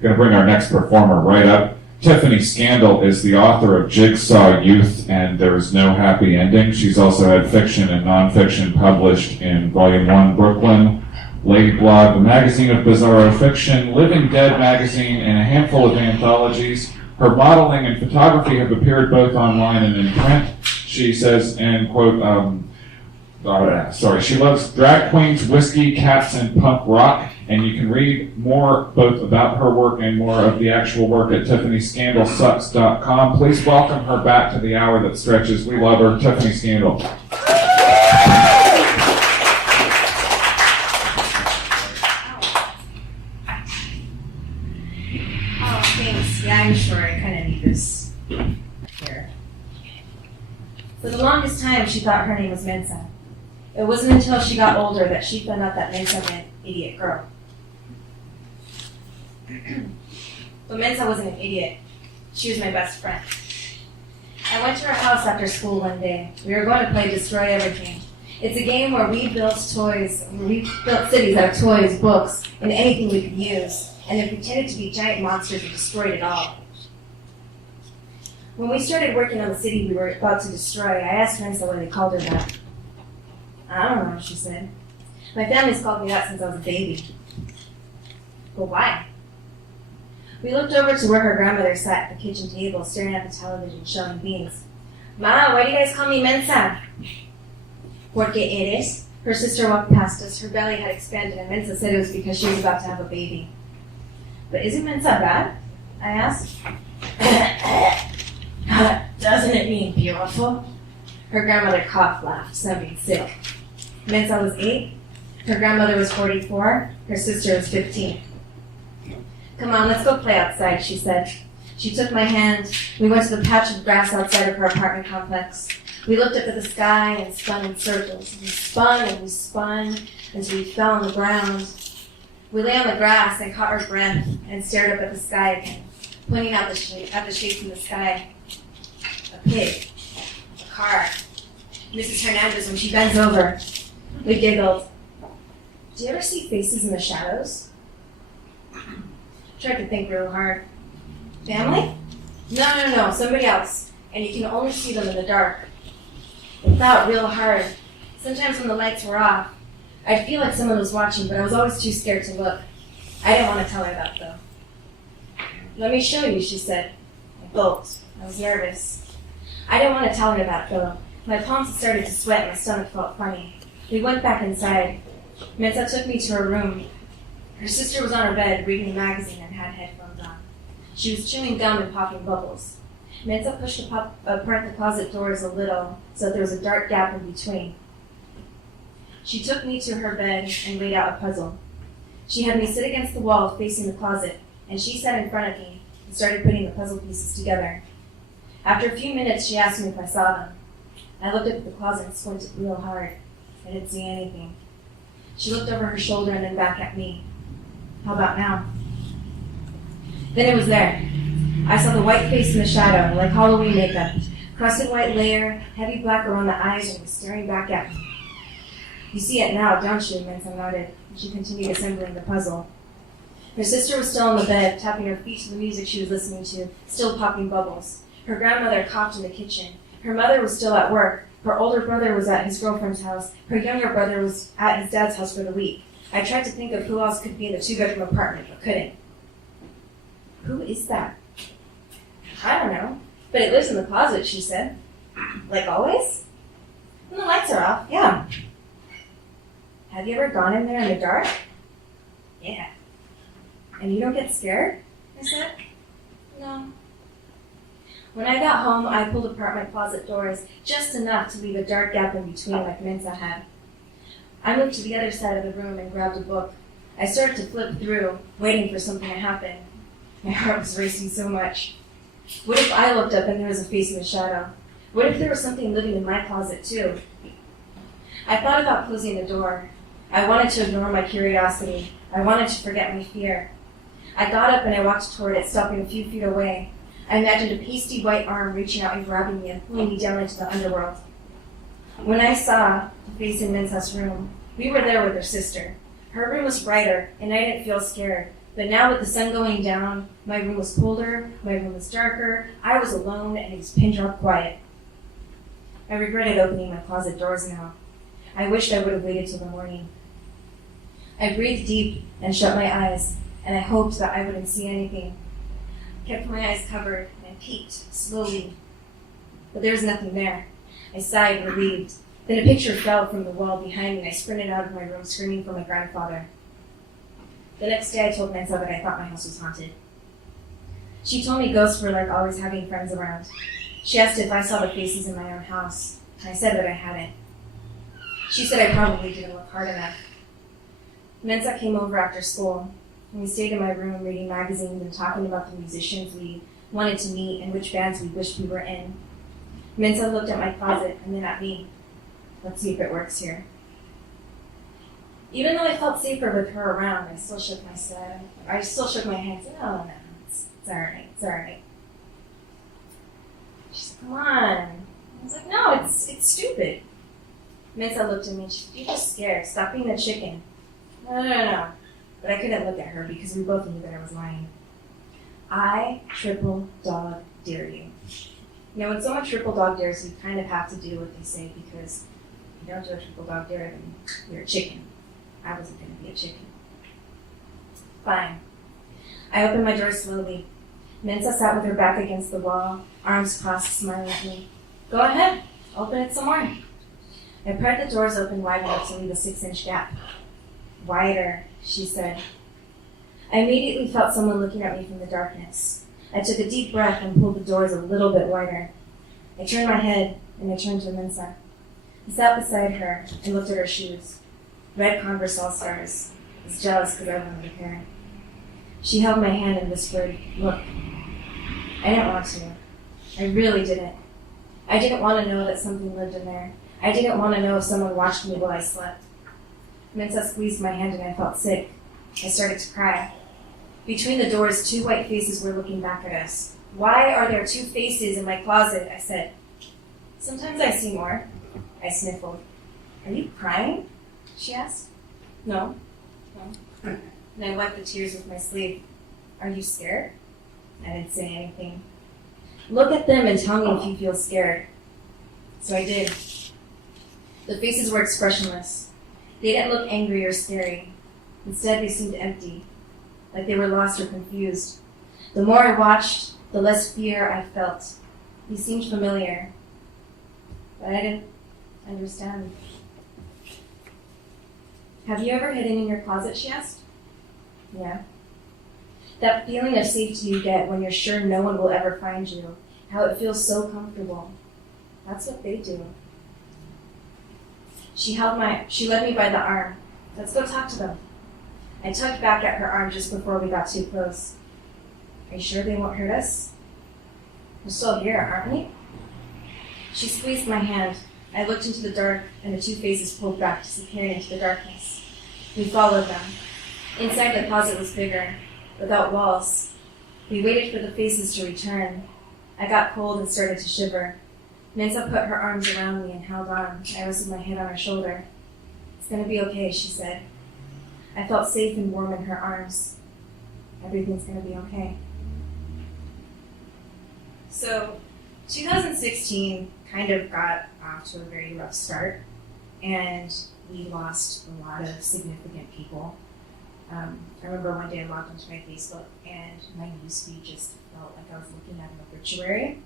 Going to bring our next performer right up. Tiffany Scandal is the author of Jigsaw Youth and There Is No Happy Ending. She's also had fiction and nonfiction published in Volume 1, Brooklyn, Lady Blog, the Magazine of Bizarro Fiction, Living Dead magazine, and a handful of anthologies. Her modeling and photography have appeared both online and in print. She says, and quote, she loves drag queens, whiskey, cats, and punk rock. And you can read more both about her work and more of the actual work at TiffanyScandalSucks.com. Please welcome her back to the hour that stretches. We love her, Tiffany Scandal. Oh, thanks. Yeah, I'm sure I kind of need this here. For the longest time, she thought her name was Mensa. It wasn't until she got older that she found out that Mensa meant idiot girl. But Mensa wasn't an idiot. She was my best friend. I went to her house after school one day. We were going to play Destroy Everything. It's a game where we built cities out of toys, books, and anything we could use, and then pretended to be giant monsters and destroyed it all. When we started working on the city we were about to destroy, I asked Mensa why they called her that. I don't know, she said. My family's called me that since I was a baby. But why? We looked over to where her grandmother sat at the kitchen table, staring at the television, showing beans. Ma, why do you guys call me Mensa? Porque eres? Her sister walked past us. Her belly had expanded, and Mensa said it was because she was about to have a baby. But isn't Mensa bad? I asked. Doesn't it mean beautiful? Her grandmother laughed, sounding sick. Mensa was 8. Her grandmother was 44. Her sister was 15. Come on, let's go play outside, she said. She took my hand. We went to the patch of grass outside of her apartment complex. We looked up at the sky and spun in circles. We spun and we spun until we fell on the ground. We lay on the grass and caught our breath and stared up at the sky again, pointing out at the shapes in the sky. A pig. A car. Mrs. Hernandez, when she bends over. We giggled. Do you ever see faces in the shadows? Tried to think real hard. Family? No, somebody else. And you can only see them in the dark. I thought real hard. Sometimes when the lights were off, I'd feel like someone was watching, but I was always too scared to look. I didn't want to tell her that, though. Let me show you, she said. I gulped. I was nervous. I didn't want to tell her that, though. My palms started to sweat and my stomach felt funny. We went back inside. Mensa took me to her room. Her sister was on her bed reading a magazine and had headphones on. She was chewing gum and popping bubbles. Mensa pushed apart the closet doors a little so that there was a dark gap in between. She took me to her bed and laid out a puzzle. She had me sit against the wall facing the closet, and she sat in front of me and started putting the puzzle pieces together. After a few minutes, she asked me if I saw them. I looked at the closet and squinted real hard. I didn't see anything. She looked over her shoulder and then back at me. How about now? Then it was there. I saw the white face in the shadow, like Halloween makeup. Crusted white layer, heavy black around the eyes, and it was staring back at me. You see it now, don't you? Mensa nodded. She continued assembling the puzzle. Her sister was still on the bed, tapping her feet to the music she was listening to, still popping bubbles. Her grandmother coughed in the kitchen. Her mother was still at work. Her older brother was at his girlfriend's house. Her younger brother was at his dad's house for the week. I tried to think of who else could be in the 2-bedroom apartment, but couldn't. Who is that? I don't know, but it lives in the closet, she said. Like always? When the lights are off, yeah. Have you ever gone in there in the dark? Yeah. And you don't get scared? I said. No. When I got home, I pulled apart my closet doors just enough to leave a dark gap in between like Mensa had. I moved to the other side of the room and grabbed a book. I started to flip through, waiting for something to happen. My heart was racing so much. What if I looked up and there was a face in the shadow? What if there was something living in my closet too? I thought about closing the door. I wanted to ignore my curiosity. I wanted to forget my fear. I got up and I walked toward it, stopping a few feet away. I imagined a pasty white arm reaching out and grabbing me and pulling me down into the underworld. When I saw the face in Mensa's room, we were there with her sister. Her room was brighter, and I didn't feel scared, but But now with the sun going down, my room was colder, my room was darker, I was alone, and it was pin drop quiet. I regretted opening my closet doors now. I wished I would have waited till the morning. I breathed deep and shut my eyes, and I hoped that I wouldn't see anything. I kept my eyes covered, and I peeked slowly. But there was nothing there. I sighed, relieved. Then a picture fell from the wall behind me, and I sprinted out of my room screaming for my grandfather. The next day I told Mensa that I thought my house was haunted. She told me ghosts were like always having friends around. She asked if I saw the faces in my own house. I said that I hadn't. She said I probably didn't look hard enough. Mensa came over after school, and we stayed in my room reading magazines and talking about the musicians we wanted to meet and which bands we wished we were in. Mensa looked at my closet and then at me. Let's see if it works here. Even though I felt safer with her around, I still shook my head. I still shook my head and said, "Oh, no, it's all right, it's all right." She said, "Come on." I was like, "No, it's stupid." Mensa looked at me and she said, "You're just scared. Stop being a chicken." No. But I couldn't look at her because we both knew that I was lying. I triple dog dare you. Now, when someone triple dog dares, you kind of have to do what they say because if you don't do a triple dog dare, then you're a chicken. I wasn't going to be a chicken. Fine. I opened my door slowly. Mensa sat with her back against the wall, arms crossed, smiling at me. "Go ahead. Open it some more." I pried the doors open wide enough to leave a 6-inch gap. "Wider," she said. I immediately felt someone looking at me from the darkness. I took a deep breath and pulled the doors a little bit wider. I turned my head and I turned to Mensa. I sat beside her and looked at her shoes. Red Converse All-Stars. I was jealous because I wanted a pair. She held my hand and whispered, "Look." I didn't want to. I really didn't. I didn't want to know that something lived in there. I didn't want to know if someone watched me while I slept. Mensa squeezed my hand and I felt sick. I started to cry. Between the doors, 2 white faces were looking back at us. "Why are there 2 faces in my closet?" I said. "Sometimes I see more." I sniffled. "Are you crying?" she asked. No. And I wiped the tears with my sleeve. "Are you scared?" I didn't say anything. "Look at them and tell me if you feel scared." So I did. The faces were expressionless. They didn't look angry or scary. Instead, they seemed empty, like they were lost or confused. The more I watched, the less fear I felt. He seemed familiar, but I didn't understand. "Have you ever hidden in your closet?" she asked. "Yeah." That feeling of safety you get when you're sure no one will ever find you, how it feels so comfortable. That's what they do. She led me by the arm. "Let's go talk to them." I tugged back at her arm just before we got too close. "Are you sure they won't hurt us? We're still here, aren't we?" She squeezed my hand. I looked into the dark, and the 2 faces pulled back, disappearing into the darkness. We followed them. Inside, the closet was bigger, without walls. We waited for the faces to return. I got cold and started to shiver. Mensa put her arms around me and held on. I rested my head on her shoulder. "It's going to be okay," she said. I felt safe and warm in her arms. Everything's going to be okay. So, 2016 kind of got off to a very rough start, and we lost a lot of significant people. I remember one day I logged onto my Facebook, and my newsfeed just felt like I was looking at an obituary.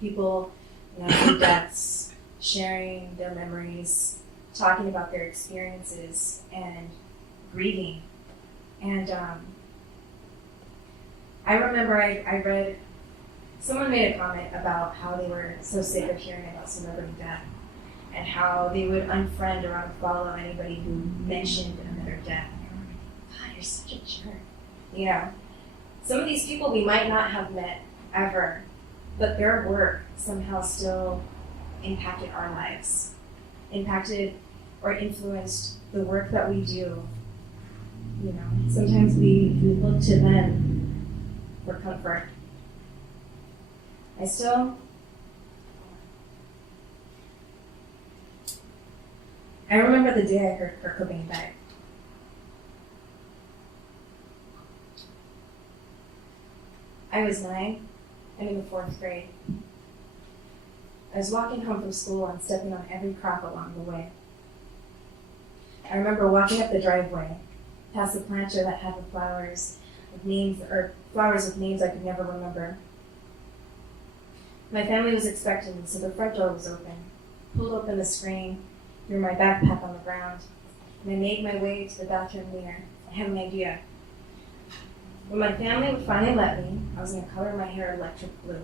People announcing deaths, sharing their memories, talking about their experiences, and grieving. And I remember I read, someone made a comment about how they were so sick of hearing about celebrity death and how they would unfriend or unfollow anybody who mentioned another death. And I was like, "God, you're such a jerk." You know, some of these people we might not have met ever, but their work somehow still impacted our lives, impacted or influenced the work that we do. You know, sometimes we look to them for comfort. I remember the day I heard Kurt Cobain died. I was 9 and in the 4th grade. I was walking home from school and stepping on every crop along the way. I remember walking up the driveway, past the planter that had the flowers with names I could never remember. My family was expecting me, so the front door was open. Pulled open the screen, threw my backpack on the ground, and I made my way to the bathroom mirror. I had an idea. When my family would finally let me, I was going to color my hair electric blue.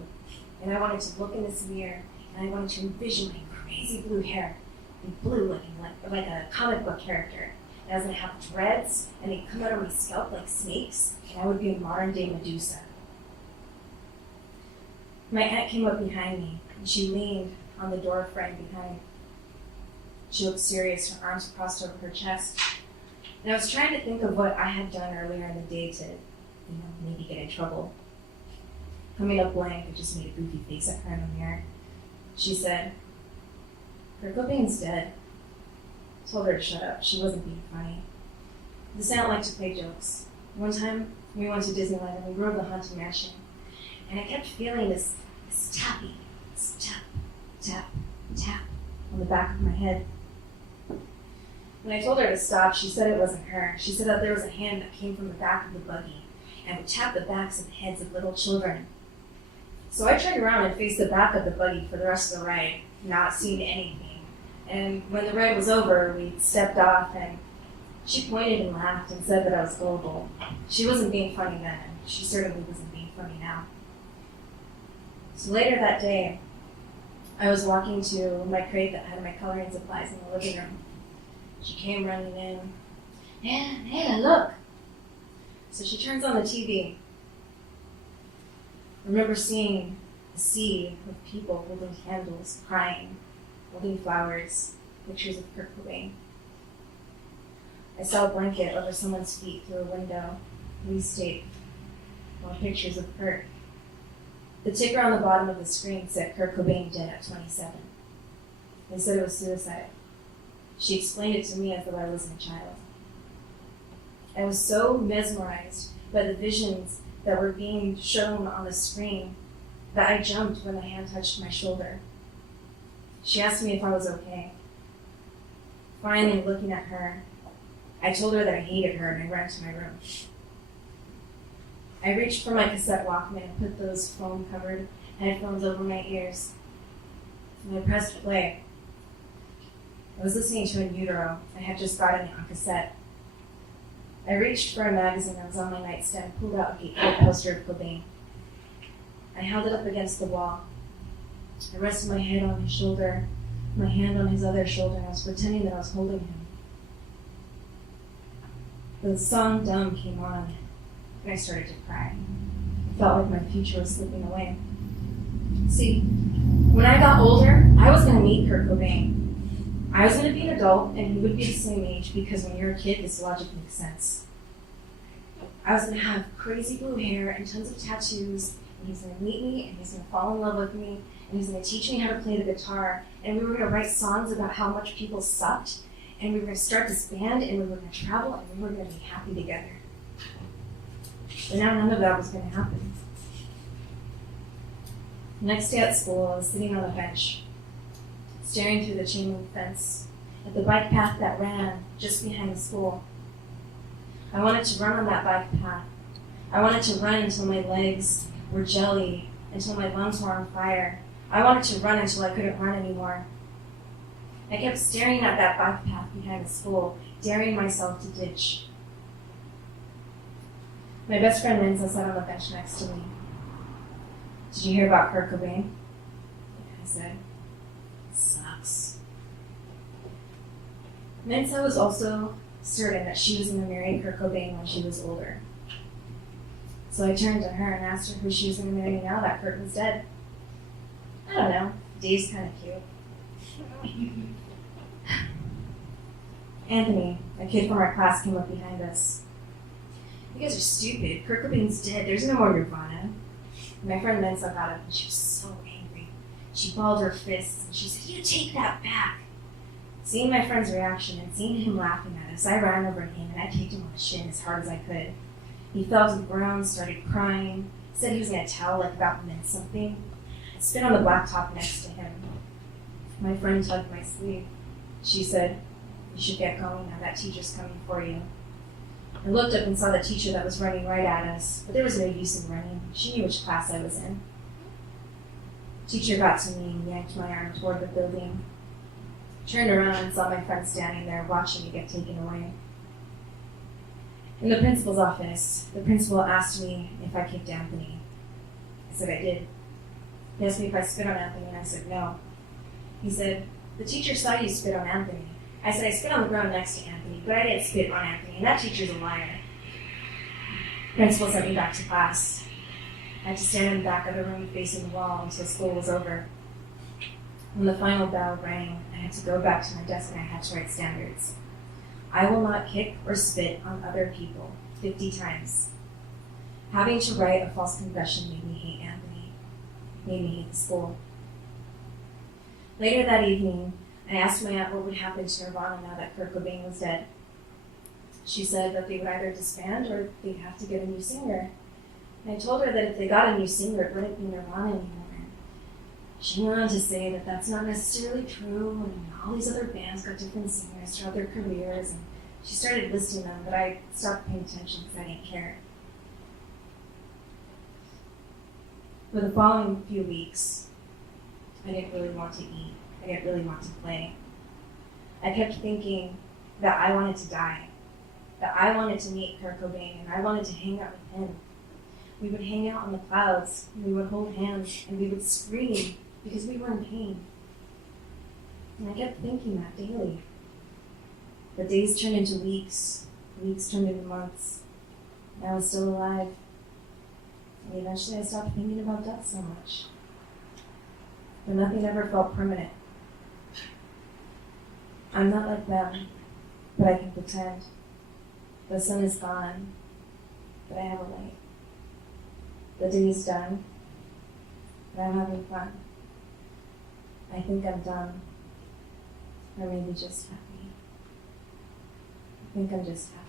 And I wanted to look in this mirror, and I wanted to envision my crazy blue hair be blue looking like a comic book character. And I was going to have dreads, and they'd come out of my scalp like snakes, and I would be a modern-day Medusa. My aunt came up behind me, and she leaned on the door frame behind. She looked serious, her arms crossed over her chest. And I was trying to think of what I had done earlier in the day to, maybe get in trouble. Coming up blank, I just made a goofy face at her in the mirror. She said, "Kurt Cobain's dead." I told her to shut up. She wasn't being funny. This aunt liked to play jokes. One time, we went to Disneyland and we rode the Haunted Mansion. And I kept feeling this tapping, this tap, tap, tap on the back of my head. When I told her to stop, she said it wasn't her. She said that there was a hand that came from the back of the buggy and would tap the backs of the heads of little children. So I turned around and faced the back of the buggy for the rest of the ride, not seeing anything. And when the ride was over, we stepped off and she pointed and laughed and said that I was gullible. She wasn't being funny then, and she certainly wasn't being funny now. So later that day, I was walking to my crate that had my coloring supplies in the living room. She came running in. Hannah, look! So she turns on the TV. I remember seeing a sea of people holding candles, crying, holding flowers, pictures of Kurt Cobain. I saw a blanket over someone's feet through a window. We stayed, while pictures of Kurt. The ticker on the bottom of the screen said Kurt Cobain dead at 27. They said it was suicide. She explained it to me as though I wasn't a child. I was so mesmerized by the visions that were being shown on the screen that I jumped when the hand touched my shoulder. She asked me if I was okay. Finally, looking at her, I told her that I hated her and I ran to my room. I reached for my cassette Walkman and put those foam-covered headphones over my ears. And I pressed play. I was listening to In Utero. I had just gotten it on cassette. I reached for a magazine that was on my nightstand, pulled out a gatefold poster of Cobain. I held it up against the wall. I rested my head on his shoulder, my hand on his other shoulder, and I was pretending that I was holding him. The song Dumb came on, and I started to cry. I felt like my future was slipping away. See, when I got older, I was going to meet Kurt Cobain. I was going to be an adult, and he would be the same age, because when you're a kid, this logic makes sense. I was going to have crazy blue hair and tons of tattoos, and he's going to meet me, and he's going to fall in love with me, and he's going to teach me how to play the guitar, and we were going to write songs about how much people sucked, and we were going to start this band, and we were going to travel, and we were going to be happy together. But now none of that was going to happen. The next day at school, I was sitting on a bench, staring through the chain link fence at the bike path that ran just behind the school. I wanted to run on that bike path. I wanted to run until my legs were jelly, until my lungs were on fire. I wanted to run until I couldn't run anymore. I kept staring at that bike path behind the school, daring myself to ditch. My best friend Mensa sat on the bench next to me. "Did you hear about Kurt Cobain?" I said. "Sucks." Mensa was also certain that she was going to marry Kurt Cobain when she was older. So I turned to her and asked her who she was going to marry now that Kurt was dead. I don't know. Dave's kind of cute. Anthony, a kid from our class, came up behind us. "You guys are stupid. Kurt Cobain's dead. There's no more Nirvana." My friend Mensa got up and she was so angry. She balled her fists and she said, "You take that back." Seeing my friend's reaction and seeing him laughing at us, I ran over to him and I kicked him on the shin as hard as I could. He fell to the ground, started crying, said he was going to tell, like that meant something. I spit on the blacktop next to him. My friend tugged my sleeve. She said, "You should get going now, that teacher's coming for you." I looked up and saw the teacher that was running right at us, but there was no use in running. She knew which class I was in. Teacher got to me and yanked my arm toward the building. Turned around and saw my friend standing there watching me get taken away. In the principal's office, the principal asked me if I kicked Anthony. I said I did. He asked me if I spit on Anthony, and I said no. He said, "The teacher saw you spit on Anthony." I said I spit on the ground next to Anthony, but I didn't spit on Anthony, and that teacher's a liar. Principal sent me back to class. I had to stand in the back of the room facing the wall until school was over. When the final bell rang, I had to go back to my desk and I had to write standards. I will not kick or spit on other people 50 times. Having to write a false confession made me hate Anthony, made me hate the school. Later that evening, I asked my aunt what would happen to Nirvana now that Kurt Cobain was dead. She said that they would either disband or they'd have to get a new singer. And I told her that if they got a new singer, it wouldn't be Nirvana anymore. She went on to say that that's not necessarily true, and all these other bands got different singers throughout their careers, and she started listing them, but I stopped paying attention because I didn't care. For the following few weeks, I didn't really want to eat. I didn't really want to play. I kept thinking that I wanted to die, that I wanted to meet Kurt Cobain, and I wanted to hang out with him. We would hang out on the clouds, and we would hold hands, and we would scream because we were in pain. And I kept thinking that daily. The days turned into weeks, weeks turned into months, and I was still alive. And eventually I stopped thinking about death so much. But nothing ever felt permanent. I'm not like them, but I can pretend. The sun is gone, but I have a light. The day is done, but I'm having fun. I think I'm done, or maybe just happy. I think I'm just happy.